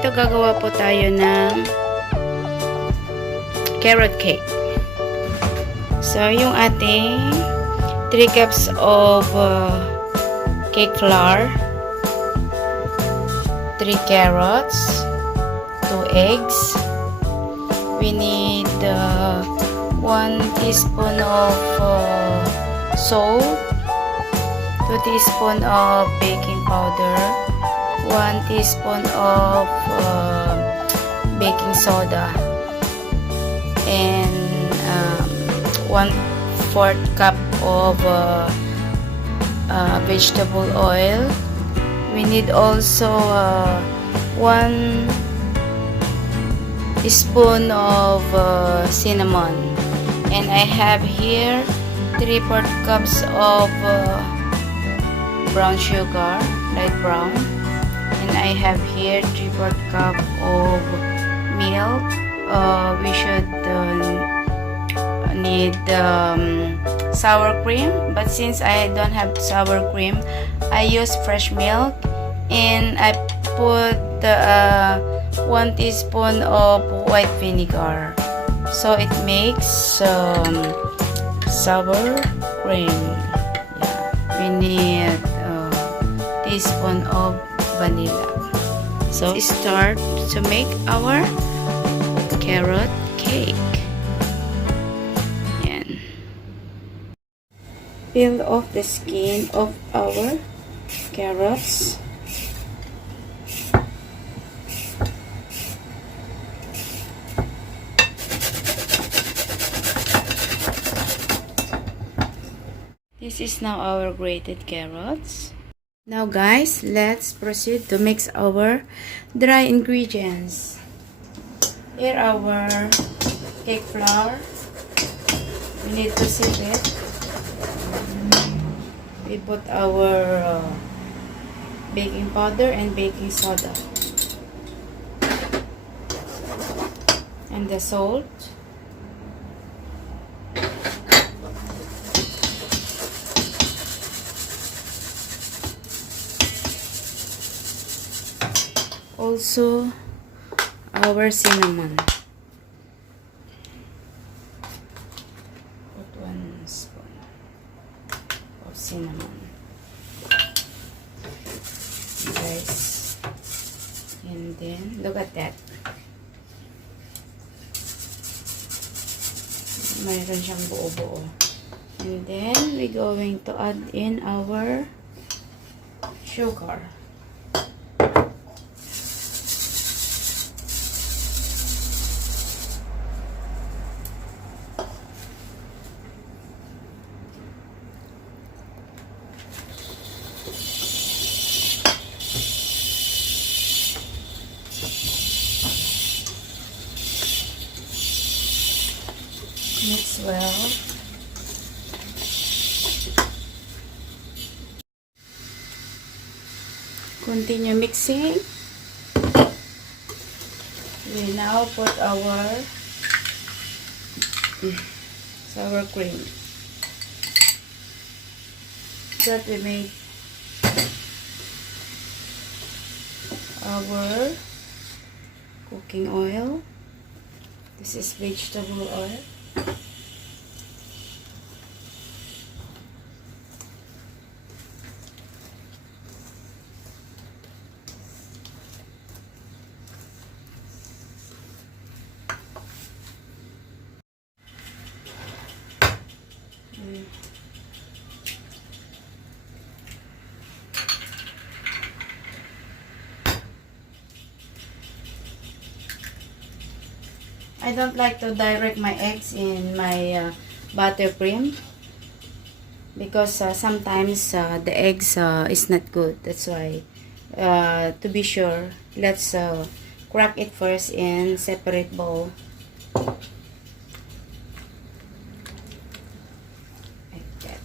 ito gagawa po tayo ng carrot cake. So, yung ating 3 cups of cake flour, 3 carrots, 2 eggs. We need 1 teaspoon of salt, 2 teaspoon of baking powder, 1 teaspoon of baking soda, and 1/4 cup of vegetable oil. We need also 1 teaspoon of cinnamon, and I have here 3/4 cups of brown sugar, light brown, and I have here 3/4 cup of milk. We should need sour cream, but since I don't have sour cream, I use fresh milk, and I put 1 teaspoon of white vinegar, so it makes sour cream. Yeah. We need teaspoon of vanilla. So start to make our carrot cake. Yan. Peel off the skin of our carrots. This is now our grated carrots. Now guys, let's proceed to mix our dry ingredients. Here our cake flour. We need to sieve it. We put our baking powder and baking soda. And the salt. Also our cinnamon. Put 1 spoon of cinnamon. Guys. And then look at that. Mayroon siyang buo-buo. And then we're going to add in our sugar. Mix well. Continue mixing. We now put our sour cream that we made our cooking oil. This is vegetable oil. I don't like to direct my eggs in my buttercream because sometimes the eggs is not good. That's why to be sure, let's crack it first in separate bowl. Like that.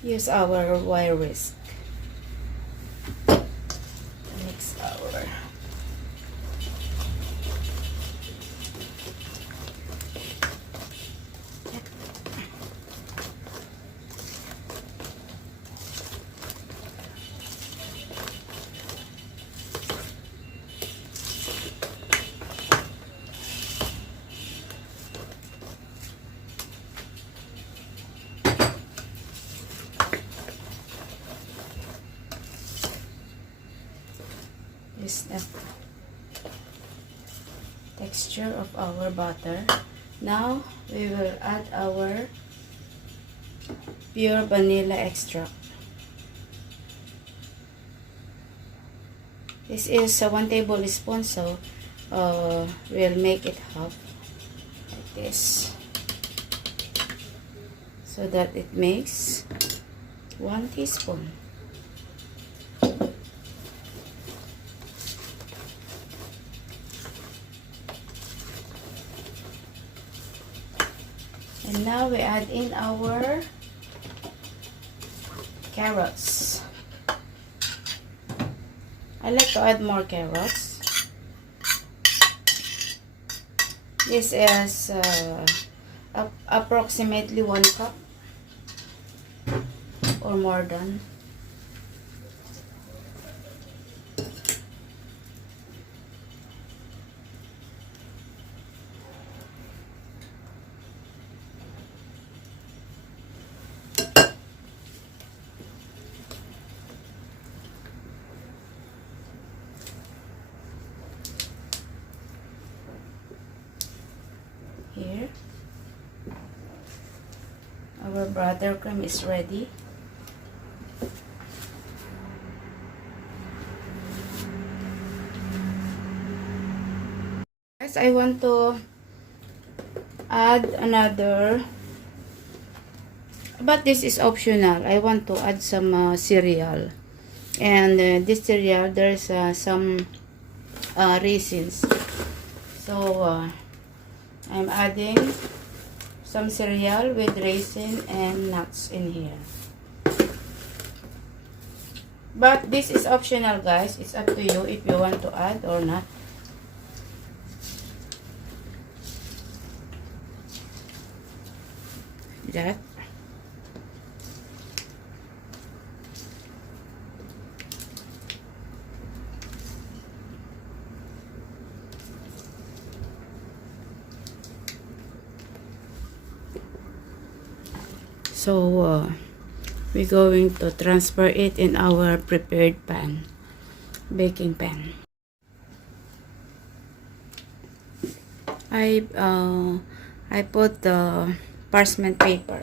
Use our wire whisk. Mix our texture of our butter. Now we will add our pure vanilla extract. This is 1 tablespoon, so we'll make it half like this, so that it makes 1 teaspoon. And now we add in our carrots. I like to add more carrots. This is approximately 1 cup or more than. Here, our buttercream is ready. Guys, I want to add another, but this is optional. I want to add some cereal, and this cereal there's some raisins, so I'm adding some cereal with raisin and nuts in here. But this is optional, guys. It's up to you if you want to add or not. That. So we're going to transfer it in our prepared pan, baking pan. I put the parchment paper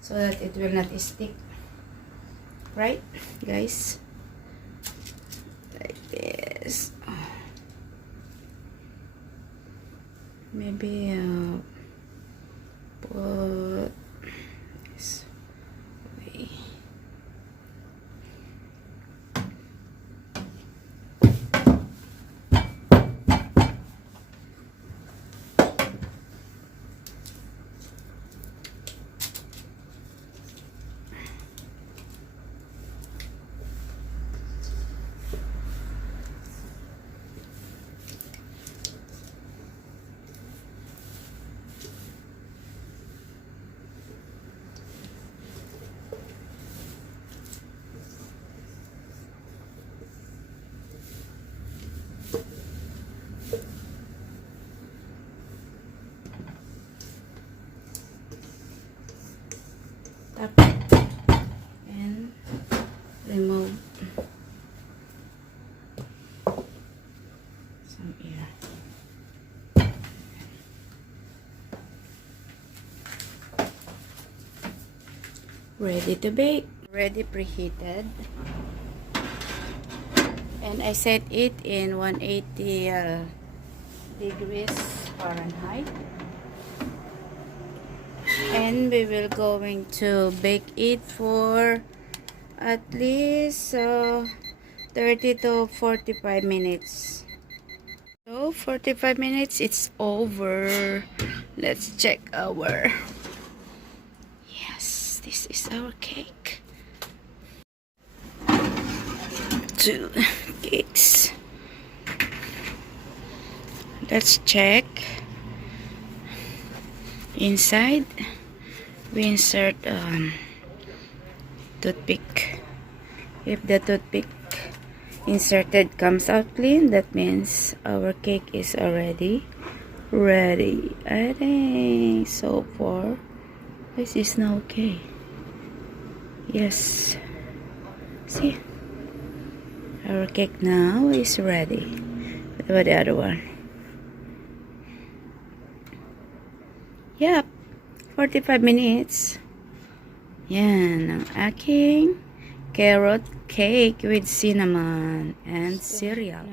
so that it will not stick, right, guys? Like this. Maybe put this way. Tap and remove some air. Ready to bake. Ready preheated. And I set it in 180 degrees Fahrenheit. And we will going to bake it for at least 30 to 45 minutes. So 45 minutes, it's over. Let's check our, yes, this is our cake. 2 cakes. Let's check inside. We insert toothpick. If the toothpick inserted comes out clean, that means our cake is already ready. I think so far this is now okay. Yes, see, our cake now is ready. What about the other one? Yep, 45 minutes. Yan, ang aking carrot cake with cinnamon and cereal.